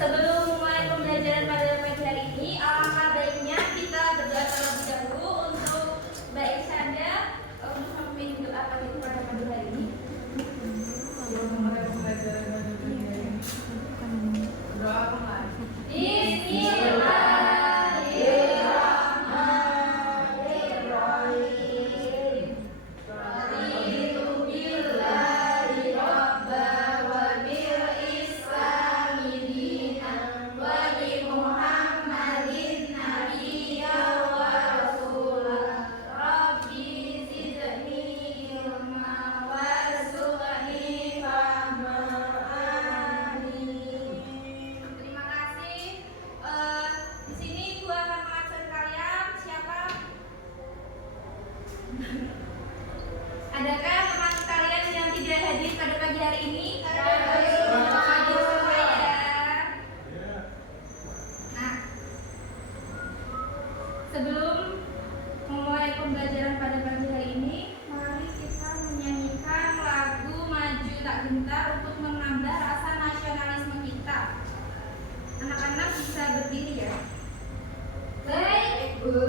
Sebelum mulai pembelajaran pada pagi hari ini, alangkah baiknya kita berdoa terlebih dahulu untuk Mbak Isyanda untuk memimpin doa pagi pada pagi hari ini. Sebelum mulai pembelajaran pada pagi hari ini, doa apa? Adakah teman kalian yang tidak hadir pada pagi hari ini? Nah, sebelum memulai pembelajaran pada pagi hari ini, mari kita menyanyikan lagu Maju Tak Gentar untuk menambah rasa nasionalisme kita. Anak-anak bisa berdiri ya. Baik, Bu.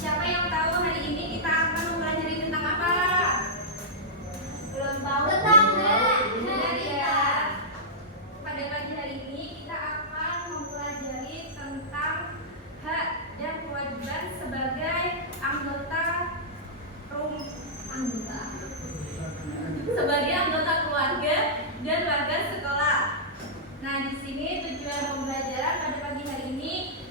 Siapa yang tahu hari ini kita akan mempelajari tentang apa? Belum tahu. Benar ya. Pada pagi hari ini kita akan mempelajari tentang hak dan kewajiban sebagai sebagai anggota keluarga dan warga sekolah. Nah, di sini tujuan pembelajaran pada pagi hari ini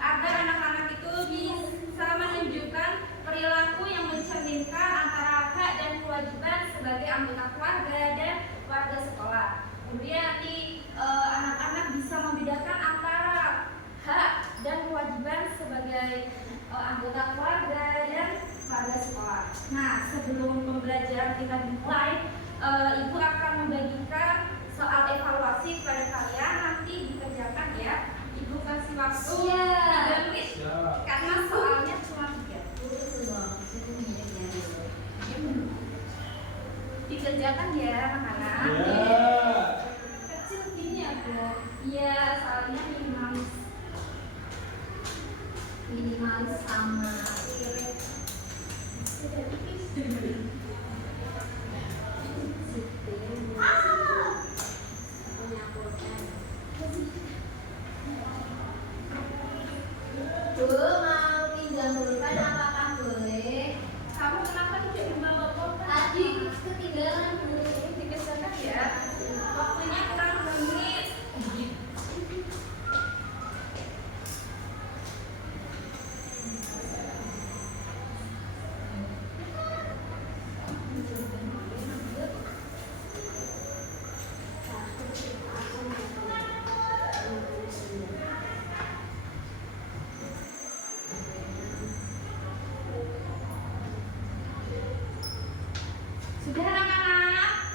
agar anak-anak itu bisa menunjukkan perilaku yang mencerminkan antara hak dan kewajiban sebagai anggota keluarga dan warga sekolah. Kemudian nanti anak-anak bisa membedakan antara hak dan kewajiban sebagai anggota keluarga dan warga sekolah. Nah, sebelum pembelajaran kita dimulai, Ibu akan membagikan soal evaluasi kepada kalian, nanti dikerjakan ya. Ibu kasih waktu 3 menit karena soalnya cuma 3. Dikerjakan ya anak-anak. Kecil gini ya Bu. Iya, soalnya minimalis sama irit. Bu, mau pinjam pulpen apakah boleh? Kamu kenapa tidak membawa pulpen? Tadi ketinggalan Bu. Dikerjakan ya. Waktunya kurang 2 menit. Sudah anak-anak?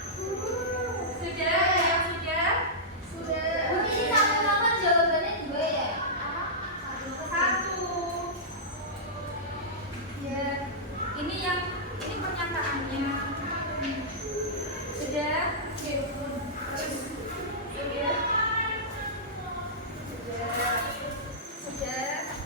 Sudah? Yang sudah? Sudah. Ini satu nomor jawabannya 2 ya? Satu. Ya, ini pernyataannya. Sudah? Sudah?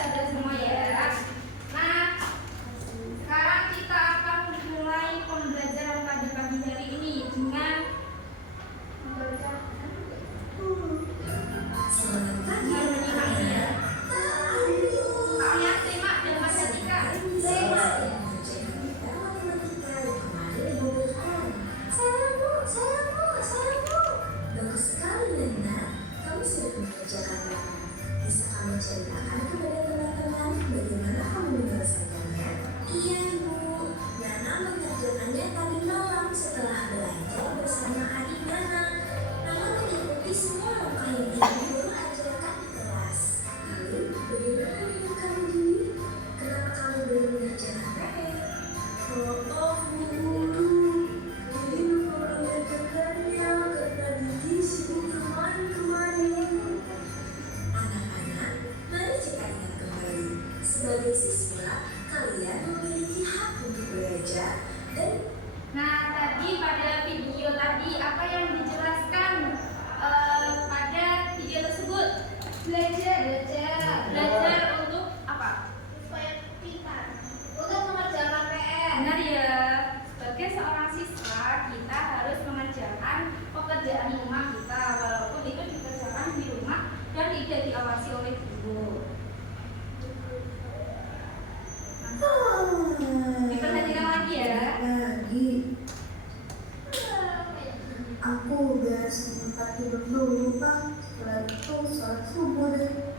Sudah semua ya. Nah, sekarang kita akan mulai pembelajaran pada pagi hari ini dengan Ceritakan kepada teman-teman bagaimana kamu menyelesaikannya. Iya, Ibu. Nana mengerjakannya tadi malam setelah belajar bersama adik Nana. Nana mengikuti semua langkah yang Ibu guru ajarkan di kelas. Lalu, bagaimana dengan kamu, Dwi? Kenapa kamu belum mengerjakan PR? Oh, Bu Guru. Dwi lupa mengerjakannya karena Dwi sibuk kemarin-kemarin. Anak-anak, mari kita ingat kembali. Sebagai siswa, kalian memiliki hak untuk belajar dan tadi pada video tadi apa yang dijelaskan pada video tersebut? Belajar untuk apa? Supaya pintar. Untuk mengerjakan PR. Benar ya. Sebagai seorang siswa kita harus mengerjakan pekerjaan rumah kita walaupun itu dikerjakan di rumah dan tidak diawasi oleh guru. Diperhatikan lagi ya. lagi. Aku udah sempat tidur dulu, Pak. Setelah itu sholat subuh deh.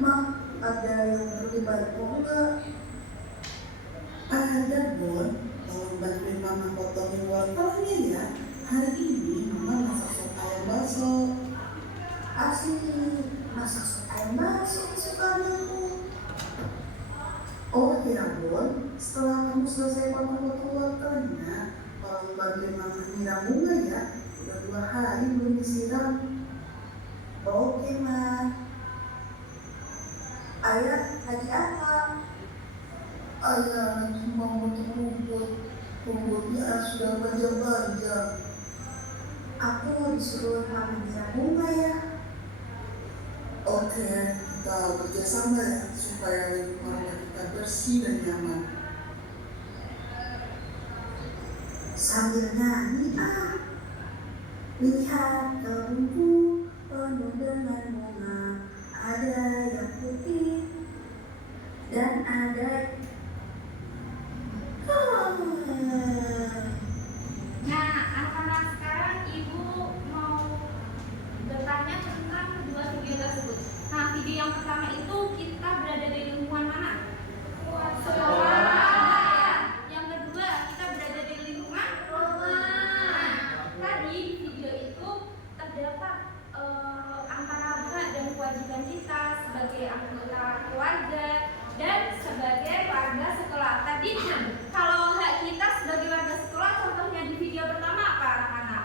Ma, ada yang perlu dibantu enggak? Ada, Bon. Tolong bantuin Mama potongin wortelnya ya. Hari ini Mama masak sop ayam bakso. Asik, masak sop ayam bakso kesukaan aku. Oh ya, Bon. Setelah kamu selesai potong-potong wortelnya, tolong bantuin Mama nyiram bunga ya. Udah 2 hari belum disiram. Oke, Ma. Ayah, lagi apa? Ayah lagi mau potong rumput. Rumputnya sudah panjang-panjang. Aku disuruh Mama nyiram bunga ya. Oke, kita bekerjasama ya supaya lingkungan kita bersih dan nyaman. Sambil nyanyi lihat rumput penuh dengan bunga, ada yang putih dan ada Nah, anak-anak sekarang Ibu mau bertanya tentang kedua video tersebut. Nah, video yang pertama itu kita berada di lingkungan mana? Sekolah. Yang kedua kita berada di lingkungan rumah. Tadi di video itu terdapat antara hak dan kewajiban kita sebagai anggota keluarga dan sebagai warga sekolah. Tadi kalau hak kita sebagai warga sekolah contohnya di video pertama apa anak-anak?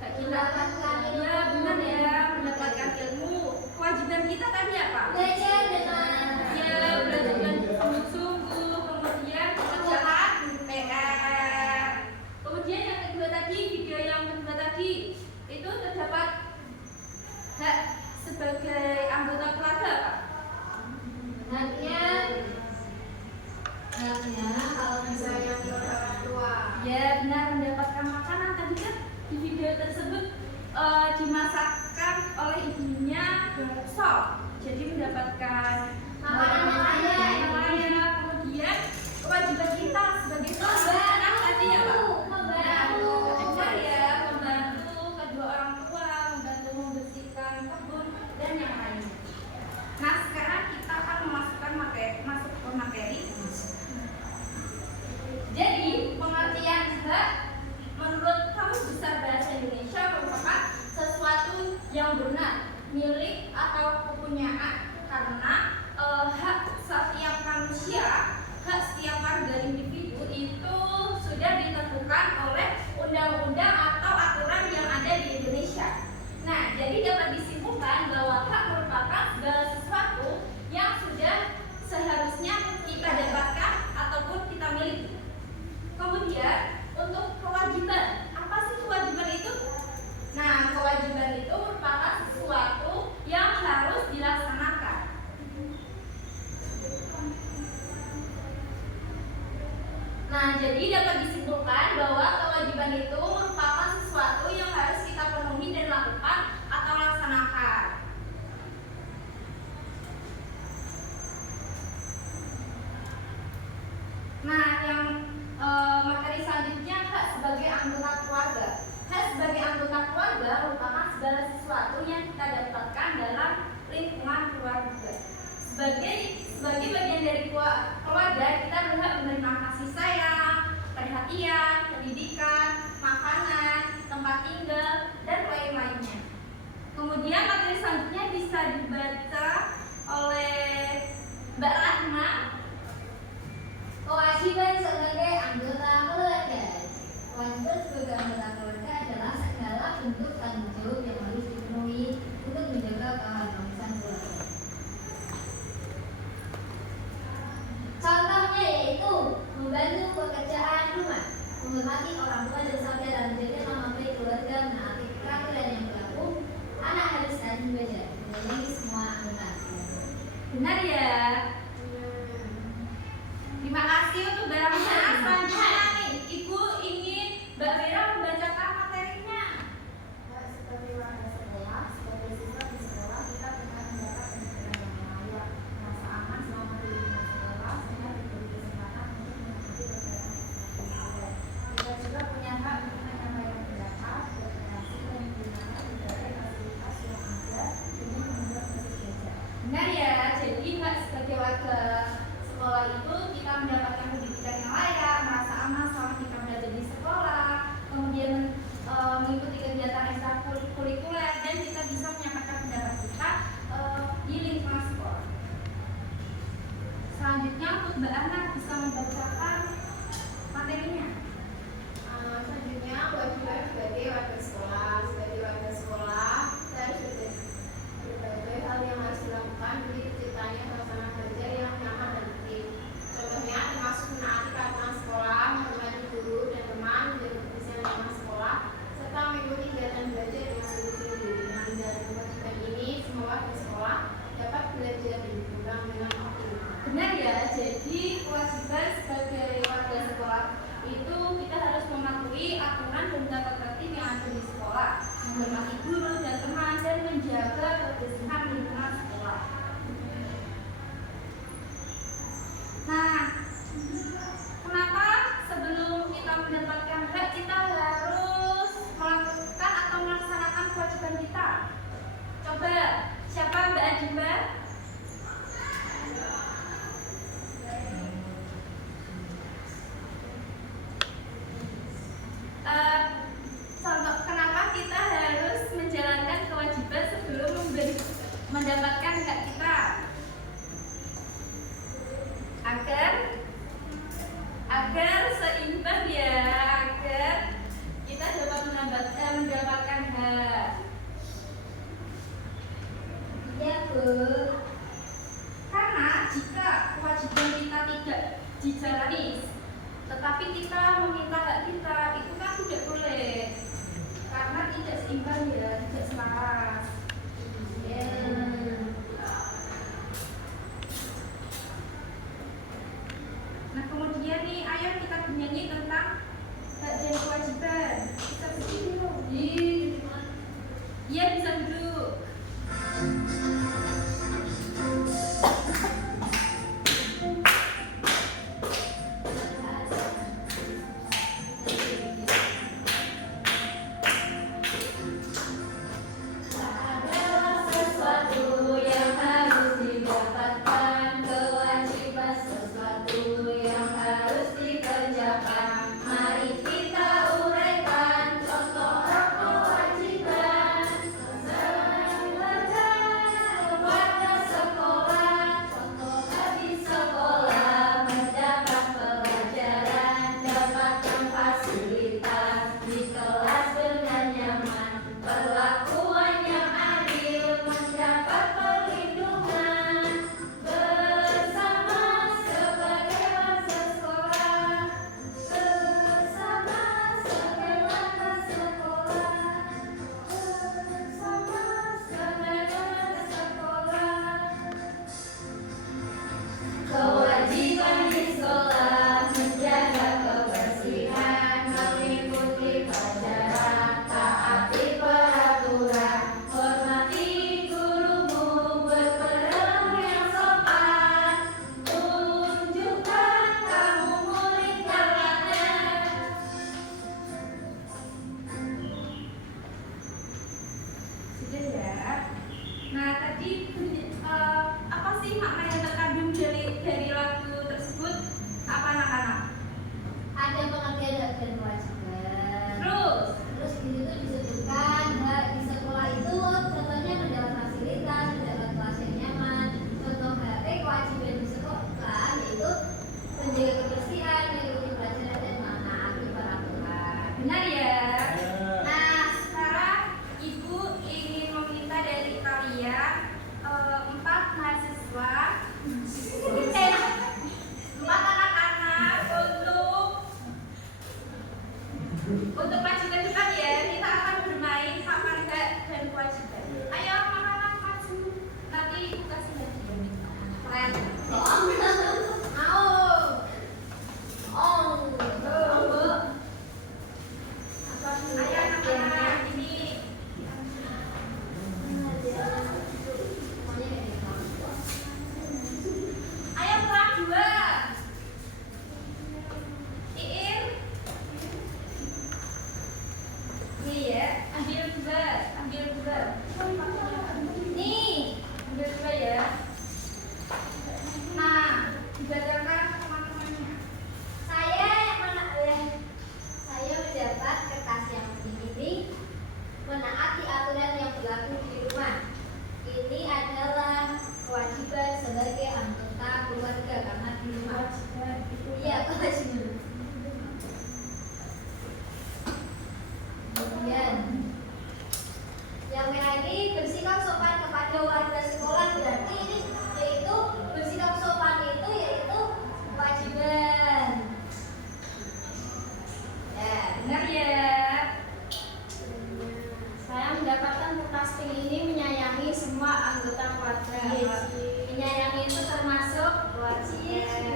Hak kita Mendapatkan ilmu. ya benar ya mendapatkan ilmu. Kewajiban kita tadi apa? Belajar dengan Belajar dengan sungguh-sungguh, kemudian mengerjakan PR. Kemudian yang kedua tadi, video yang kedua tadi itu terdapat hak sebagai anggota keluarga Pak. haknya kalau misalnya menurut orang tua. Ya benar mendapatkan makanan tadi kan di video tersebut dimasakkan oleh ibunya sop. Jadi mendapatkan Makanan yang layak. Kemudian kewajiban kita sebagai anak tadi ya Pak. Membantu. Benar ya, membantu kedua orang tua, membantu membersihkan kebun dan yang lainnya. Nah sekarang kita akan masuk ke materi. Jadi pengertian Jadi dapat disimpulkan bahwa kewajiban itu merupakan sesuatu yang harus kita penuhi dan lakukan atau laksanakan. Nah, yang materi selanjutnya hak sebagai anggota keluarga. Hak sebagai anggota keluarga merupakan segala sesuatu yang kita dapatkan dalam lingkungan keluarga. Sebagai bagian dari keluarga, kita berhak menerima kasih sayang, perhatian, pendidikan, makanan, tempat tinggal, dan lain-lainnya. Kemudian materi selanjutnya bisa dibaca oleh Mbak Rahma. Kewajiban sebagai anggota keluarga. Kewajiban sebagai anggota keluarga adalah segala bentuk tanggung jawab yang harus dipenuhi untuk menjaga keharmonisan keluarga. Contohnya yaitu membantu pekerjaan rumah, menghormati orang tua dan saudara, menjaga nama baik keluarga, menaati peraturan yang berlaku. Anak harus rajin belajar, menyayangi semua anggota keluarga. Benar ya? Terima kasih untuk Mbak Rahma. Selanjutnya nih, Ibu ingin Mbak Vera membacakan materinya. Sebagai warga sekolah, sebagai siswa di sekolah, kita berhak mendapat pendidikan yang layak, merasa aman selama di lingkungan sekolah, sehingga diberi kesempatan untuk mengikuti kegiatan. Kita juga punya hak untuk menyampaikan pendapat, berkreasi, dan menggunakan berbagai fasilitas yang ada demi membuat proses belajar. Benar ya, jadi hak sebagai warga sekolah itu kita mendapatkan pendidikan yang layak, merasa aman selama kita belajar di sekolah, kemudian mengikuti kegiatan ekstrakurikuler, dan kita bisa menyampaikan pendapat kita di lingkungan sekolah. Selanjutnya untuk Mbak Ana bisa membacakan materinya. Selanjutnya, kewajiban sebagai warga sekolah. Sebagai warga sekolah, kita harus berbagai hal yang harus dilakukan demi terciptanya suasana belajar yang nyaman dan tertib. Contohnya termasuk menaati peraturan sekolah, menghormati guru dan teman, menjaga kebersihan lingkungan sekolah, serta mengikuti kegiatan belajar dengan sungguh-sungguh. Dengan menjalani kewajiban ini, semua warga sekolah dapat belajar dan berkembang dengan optimal. Benar ya, jadi kewajiban sebagai warga sekolah itu kita harus mematuhi aturan dan tata tertib yang ada di sekolah, menghormati guru dan teman, dan menjaga kebersihan lingkungan sekolah. Nah, kenapa sebelum kita mendapatkan hak kita harus melakukan atau melaksanakan kewajiban kita? Coba, siapa Mbak Adimba? Contoh kenapa kita harus menjalankan kewajiban sebelum Benar ya? Nah, sekarang Ibu ingin meminta dari kalian 4 mahasiswa, 4 anak-anak untuk maju ke depan ya. Kita akan bermain papan gak dan kewajiban. Ayo anak-anak maju. Nanti Ibu kasih hadiah. Keren. Ayo anak-anak ini. Ayo kelas 2. Iin. Ini ya, ambil 2. Nih, ambil 2 ya. Nah, dibacakan teman-temannya. Saya mendapat kertas yang begini, menaati aturan yang berlaku di rumah. Ini adalah kewajiban sebagai anggota keluarga karena di rumah. Iya, kewajiban. Kemudian yang merah ini bersikap sopan kepada warga sekolah, berarti ini yaitu bersikap sopan itu yaitu kewajiban. Benar ya. Saya mendapatkan kertas pink ini menyayangi semua anggota keluarga. Menyayangi itu termasuk kewajiban.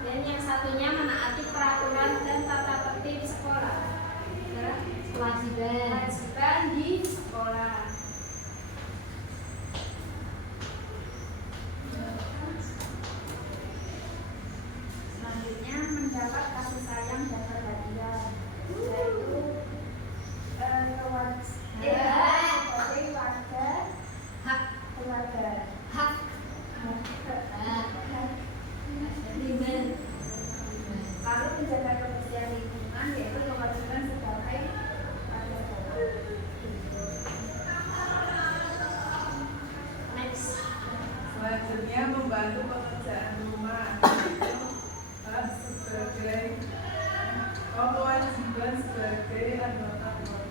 Dan yang satunya menaati peraturan dan tata tertib sekolah. Kewajiban di sekolah. Selanjutnya mendapat kasih sayang dan perhatian, yaitu kewajiban sebagai warga Hak keluarga. hak Lalu menjaga kebersihan lingkungan, yaitu kewajiban sebagai warga sekolah. next. Selanjutnya membantu pekerjaan rumah. Hak sebagai kewajiban sebagai anggota keluarga.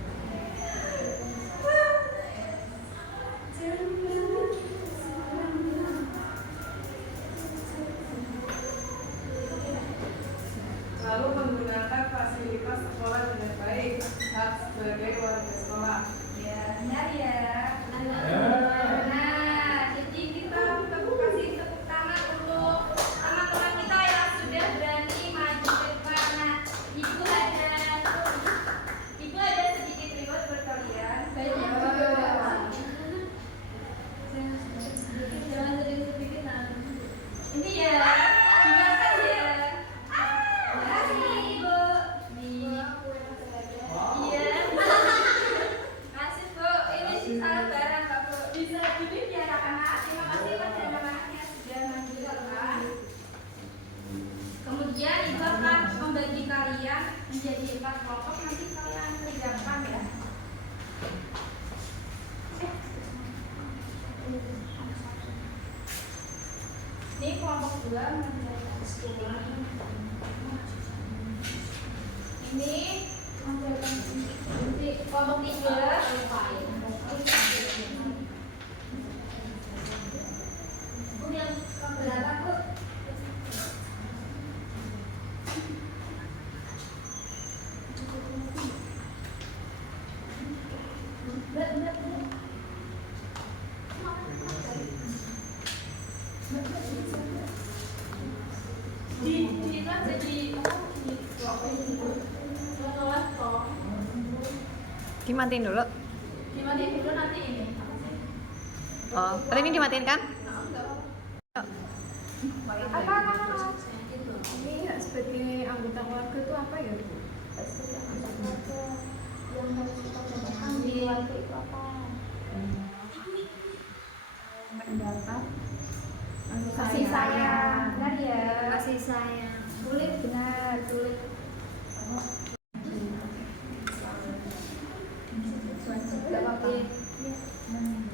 Lalu menggunakan fasilitas sekolah dengan baik. Hak sebagai warga sekolah. Ya, benar ya. Nah, jadi kita kasih tepuk tangan untuk teman-teman kita yang sudah berani maju ke depan. Nah, Ibu ada sedikit reward buat kalian. Banyak juga. Jangan sedikit-sedikit nanti. Ini ya, dimakan ya. Makasih Ibu. Nih. Iya. Kasih Bu, ini sisa lebaran Pak Bu. Bisa jadi biar anak-anak. Terima kasih pada anak-anaknya sudah maju ke depan. Kemudian Ibu akan membagi kalian menjadi 4 kelompok. Nanti kalian kerjakan ya. Ini kelompok 2 mengerjakan sekolah. Ini mengerjakan kelompok 3. Bu, yang berapa, Bu? Kita jadi Dimatiin dulu. dimatiin dulu nanti ini. Oh, tapi ini dimatiin kan? Apa? Ini sebagai anggota keluarga itu apa ya, Bu? Sebagai anggota keluarga yang harus kita lakukan di keluarga itu apa? Mendapat Kasih sayang. benar ya. Kasih sayang. Sulit, benar, sulit.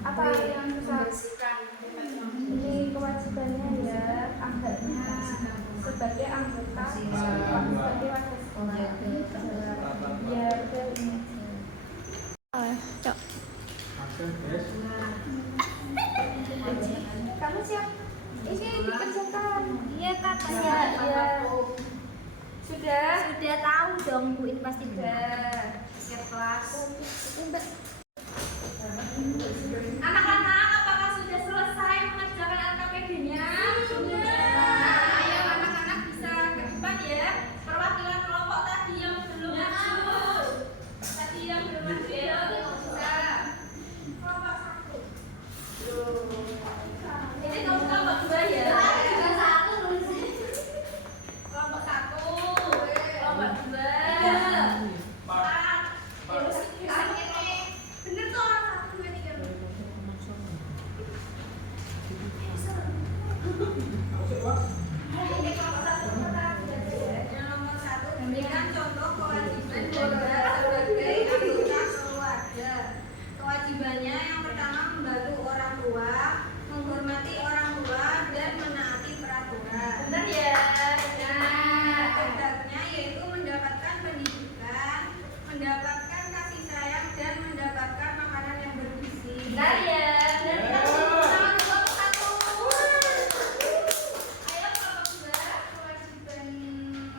Apa yang susah? sebagai anggota sebagai warga sekolah. Biar Cok. kamu siap? Ini dikerjakan. Iya katanya. Iya. Sudah tahu dong Bu, ini pasti sudah. Siap kelas. Anak-anak, apakah sudah selesai mengerjakan LKPD-nya? Sudah. Ayo anak-anak bisa ke depan ya. Perwakilan kelompok tadi yang belum maju. Tadi yang belum maju ya. Bisa. Kelompok 1. Ini kamu kelompok 2 ya. Kelompok 1. Kelompok 2. Bener tuh orang 1, 2, 3. Ini kelompok 1 yang nomor 1 memberikan contoh kewajiban dan sebagai anggota keluarga. Kewajibannya yang pertama membantu orang tua, menghormati orang tua dan menaati peraturan. Benar ya? Nah, contohnya yaitu mendapatkan pendidikan, mendapatkan kasih sayang dan mendapatkan makanan yang bergizi. Benar ya? Dan kita sama kelompok 1. Ayo kelompok 2, kewajiban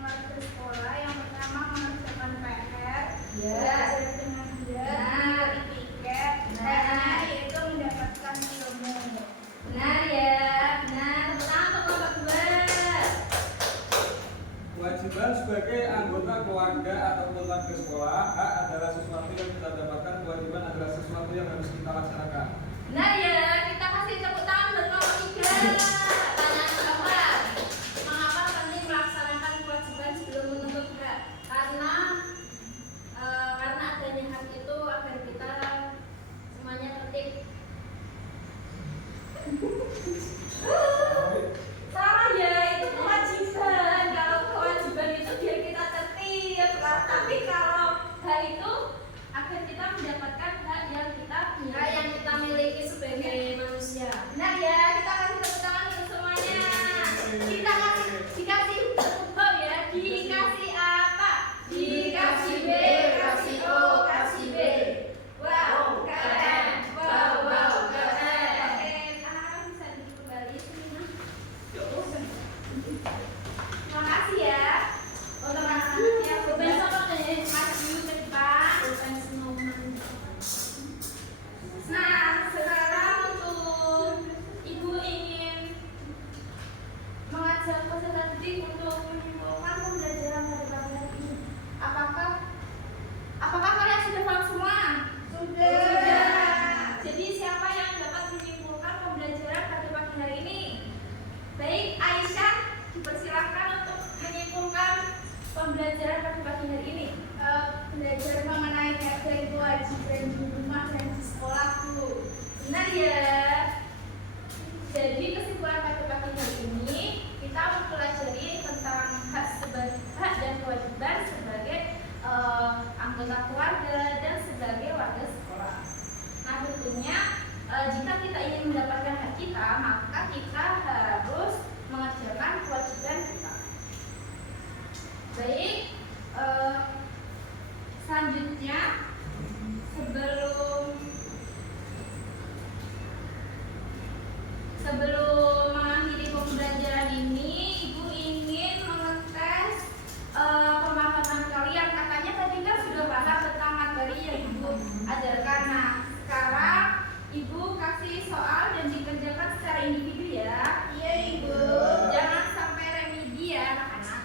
warga sekolah yang pertama mengerjakan PR, belajar dengan giat, tiket, yaitu mendapatkan ilmu. Benar ya? Nah, pertama kelompok 2. Kewajiban sebagai anggota keluarga ataupun warga sekolah, hak adalah sesuatu yang kita dapatkan, kewajiban adalah sesuatu yang harus kita laksanakan. Benar ya? Kita kasih tepuk tangan buat kelompok 3. Pertanyaan keempat. Mengapa penting melaksanakan kewajiban sebelum menuntut hak? Karena adanya hak itu agar kita semuanya tertib. Salah ya, itu kewajiban. Kalau kewajiban itu biar kita tertib, tapi kalau hal itu agar kita mendapatkan hak yang kita miliki sebagai manusia. Benar ya, kita kasih tepuk tangan untuk semuanya. Kita dikasih huruf ya. Dikasih apa? Dikasih B, kasih O, kasih B. Wow, keren. Wow, keren. Oke, anak-anak bisa duduk kembali sini. Terima kasih ya untuk anak-anak yang besok maju ke depan. Nah, sekarang untuk Ibu ingin mengajak peserta didik untuk menyimpulkan pembelajaran pada pagi hari ini. Apakah kalian sudah paham semua? Sudah. Jadi siapa yang dapat menyimpulkan pembelajaran pada pagi hari ini? Baik, Aisyah dipersilakan untuk menyimpulkan pembelajaran pada pagi hari ini. Belajar mengenai hak dan kewajiban di rumah dan di sekolah dulu. Benar ya? Jadi kesimpulan pada pagi hari ini kita mempelajari tentang hak dan kewajiban sebagai anggota keluarga dan sebagai warga sekolah. Nah tentunya jika kita ingin mendapatkan hak kita, maka kita harus mengerjakan kewajiban kita. Baik, selanjutnya sebelum mengakhiri pembelajaran ini, Ibu ingin mengetes pemahaman kalian. Katanya tadi kan sudah paham tentang materi yang Ibu ajarkan. Nah, sekarang Ibu kasih soal dan dikerjakan secara individu ya. Iya Ibu. Jangan sampai remedi ya anak-anak.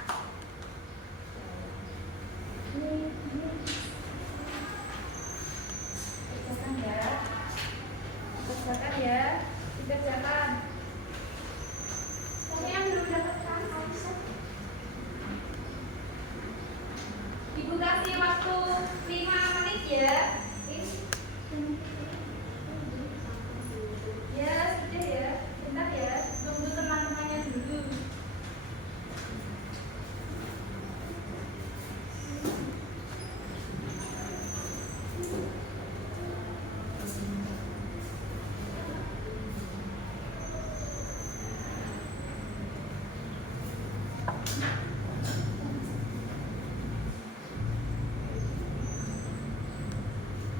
Kerjakan ya. Dikerjakan. Tapi yang belum dapatkan Aisyah. Ibu kasih waktu 5 menit ya. Ya, sudah ya. Bentar ya. Tunggu teman-temannya dulu.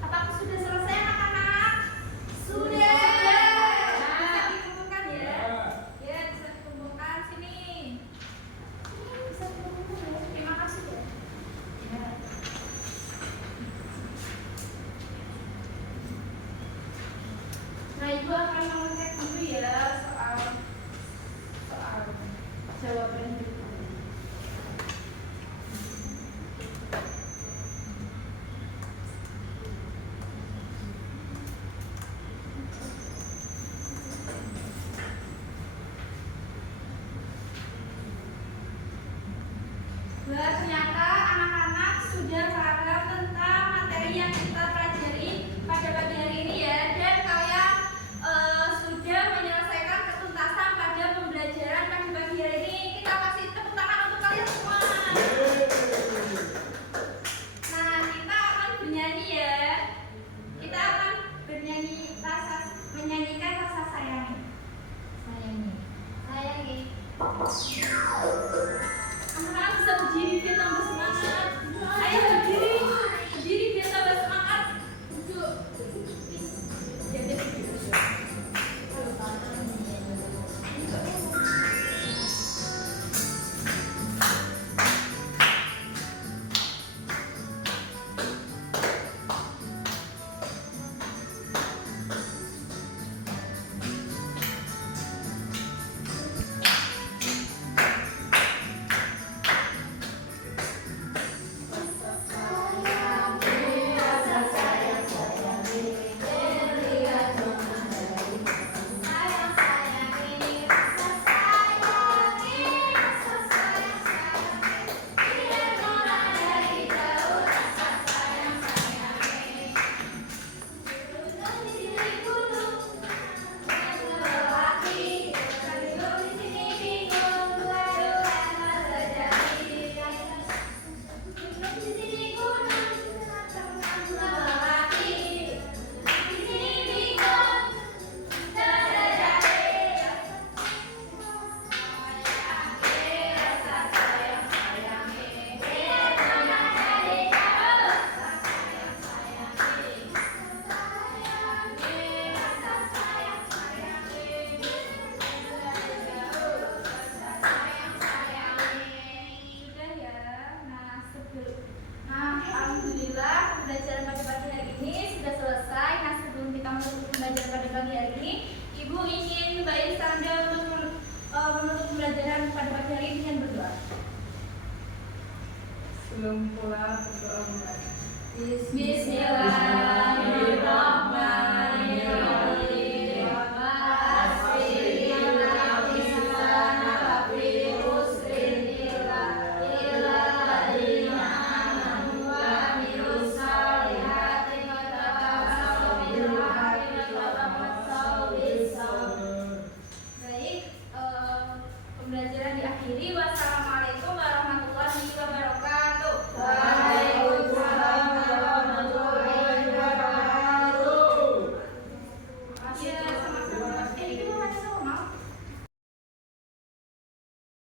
Apakah sudah selesai anak-anak? Sudah. Bisa dikumpulkan ya? Ya, bisa dikumpulkan sini. Bisa dikumpulkan ya. Terima kasih ya. Nah, Ibu akan mengecek dulu ya soal jawaban Ibu. Ternyata anak-anak sudah paham tentang materi yang kita pelajari pada pagi hari ini ya, dan kalian sudah menyelesaikan ketuntasan pada pembelajaran pada pagi hari ini. Kita kasih tepuk tangan untuk kalian semua. Nah, kita akan bernyanyi ya. Kita akan menyanyikan rasa sayangi. Sayangi. Anak-anak bisa berdiri biar tambah semangat. Ayo berdiri biar tambah semangat. Duduk. Sudah ya. Nah, alhamdulillah pembelajaran pada pagi hari ini sudah selesai. Nah, sebelum kita menutup pembelajaran pada pagi hari ini, Ibu ingin Mbak Irsanda untuk menutup pembelajaran pada pagi hari ini dengan berdoa. Sebelum pulang berdoa mulai. Bismillahirrahmanirrahim. Baik, pembelajaran diakhiri. Wassalamualaikum